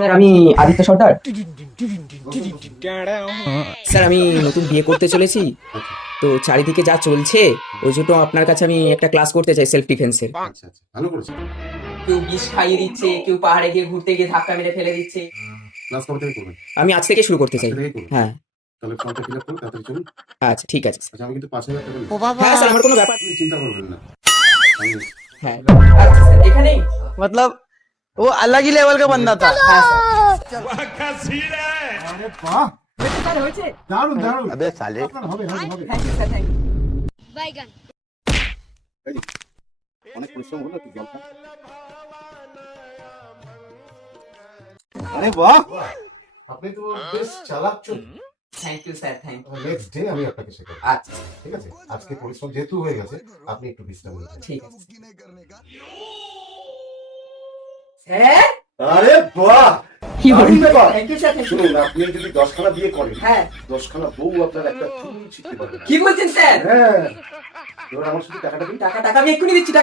Sir আমি আদিত্য সর্দার। Sir আমি নতুন বিয়ে করতে চলেছি, তো চারিদিকে যা চলছে ওই জন্য আপনার কাছে আমি একটা ক্লাস করতে চাই সেলফ ডিফেন্সের। আচ্ছা আচ্ছা, ভালো করেছো। কেউ বিষ খাইয়ে দিচ্ছে, কেউ পাহাড়ে গিয়ে ঘুরতে গিয়ে ধাক্কা মেরে ফেলে দিচ্ছে। ক্লাস কবে থেকে করবেন? আমি আজ থেকে শুরু করতে চাই। আজকে থেকেই করবেন? হ্যাঁ তাহলে ফর্মটা ফিল আপ করুন, তাড়াতাড়ি চলুন। আচ্ছা ঠিক আছে স্যার। আচ্ছা, আমি কিন্তু 5,000 টাকা নেবো। হ্যাঁ স্যার আমার কোনো ব্যাপার। আপনি চিন্তা করবেন না। আমি হ্যাঁ আচ্ছা স্যার এখানেই। मतलब वो अलग ही लेवल का बंदा था। হ্যাঁ স্যার। আরে বাহ, স্যার হয়েছে। দারুণ দারুণ। अबे साले আপনার হবে হবে হবে। Thank you sir, thank you. বাইগান এই যে, অনেক পরিশ্রম হলো, একটু জল খান। আরে বাহ, আপনি তো বেশ চালাক চোর। Thank you sir, thank you. Next day আমি আপনাকে শেখাবো। আচ্ছা ঠিক আছে, আজকে পরিশ্রম যেহেতু হয়ে গেছে, আপনি একটু বিশ্রাম নিন। ঠিক আছে স্যার। আরে বাহ, দারুণ ব্যাপার। Thank you sir, thank you. শুনুন, আপনি যদি 10খানা বিয়ে করেন, হ্যাঁ 10খানা বউ আপনার একটা চুল ছিটতে পারবে না। কি বলছেন স্যার? হ্যাঁ, এবার আমার শুধু টাকাটা দিন। টাকা টাকা আমি এক্ষুনি দিচ্ছি।